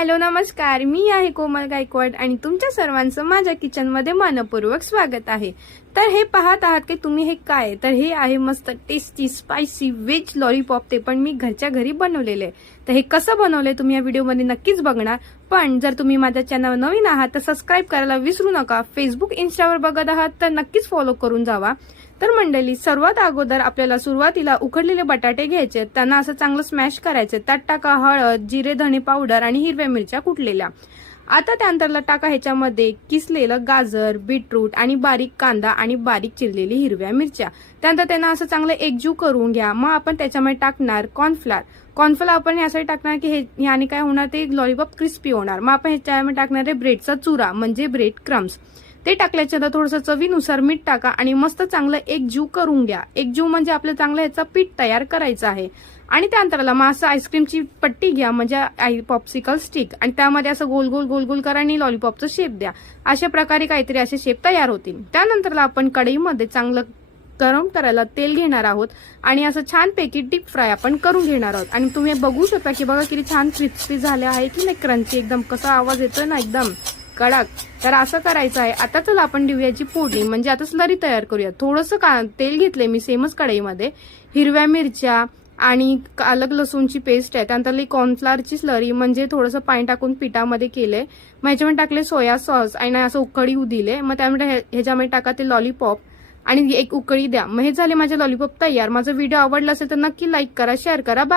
Hello नमस्कार, मी आहे कोमल गायकवाड आणि तुमच्या सर्वांचं माझ्या किचनमध्ये मनपूर्वक स्वागत आहे। तर हे पाहत आहात की तुम्ही हे काय, तर हे आहे मस्त टेस्टी स्पायसी व्हेज लॉलीपॉप, ते पण मी घरच्या घरी बनवलेले। तर हे कसं बनवले तुम्ही या व्हिडिओमध्ये नक्कीच बघणार। पण जर तुम्ही माझ्या चॅनलवर नवीन आहात तर सबस्क्राइब करायला विसरू नका। फेसबुक इंस्टावर बघत आहात तर नक्कीच फॉलो करून जावा। तर मंडळी, सर्वात अगोदर आपल्याला सुरुवातीला उकडलेले बटाटे घ्यायचे, त्यांना असं चांगलं स्मॅश करायचे। त्यात टाका हळद, जिरे धणे पावडर आणि हिरव्या मिरच्या कुटलेल्या। आता त्यानंतरला टाका ह्याच्यामध्ये किसलेलं गाजर, बीटरूट आणि बारीक कांदा आणि बारीक चिरलेली हिरव्या मिरच्या। त्यानंतर त्यांना असं चांगलं एकजीव करून घ्या। मग आपण त्याच्यामध्ये टाकणार कॉर्नफ्लोअर। कॉर्नफ्लोअर आपण यासाठी टाकणार की याने काय होणार, ते लॉलीपॉप क्रिस्पी होणार। मग आपण ह्याच्यामध्ये टाकणार आहे ब्रेडचा चुरा म्हणजे ब्रेड क्रम्स। ते टाकल्याच्यानंतर थोडंसं चवीनुसार मीठ टाका आणि मस्त चांगलं एकजीव करून घ्या। एकजीव म्हणजे आपलं चांगलं ह्याचा पीठ तयार करायचं आहे। आणि त्यानंतरला मग असं आईस्क्रीमची पट्टी घ्या म्हणजे पॉप्सिकल स्टिक, आणि त्यामध्ये असं गोल गोल गोल गोल करा आणि लॉलीपॉपचं शेप द्या। अशा प्रकारे काहीतरी असे शेप तयार होतील। त्यानंतरला आपण कढईमध्ये चांगलं गरम करायला तेल घेणार आहोत आणि असं छानपैकी डीप फ्राय आपण करून घेणार आहोत। आणि तुम्ही बघू शकता की बघा किती छान क्रिस्पी झाले आहे की नाही, क्रंची एकदम कसा आवाज येतोय ना, एकदम कडक। तर असं करायचं आहे। आता चला आपण देऊयाची फोडणी, म्हणजे आता स्लरी तयार करूया। थोडंसं तेल घेतले मी सेमच कढईमध्ये, हिरव्या मिरच्या आणि अलग लसूणची पेस्ट आहे, त्यानंतर कॉर्नफ्लॉवरची स्लरी म्हणजे थोडंसं पाणी टाकून पिठामध्ये केले। मग ह्याच्यामध्ये टाकले सोया सॉस आणि असं उकळी दिले। मग त्यामध्ये ह्याच्यामध्ये टाका ते लॉलीपॉप आणि एक उकळी द्या। मग हे झाले माझे लॉलीपॉप तयार। माझा व्हिडिओ आवडला असेल तर नक्की लाईक करा, शेअर करा।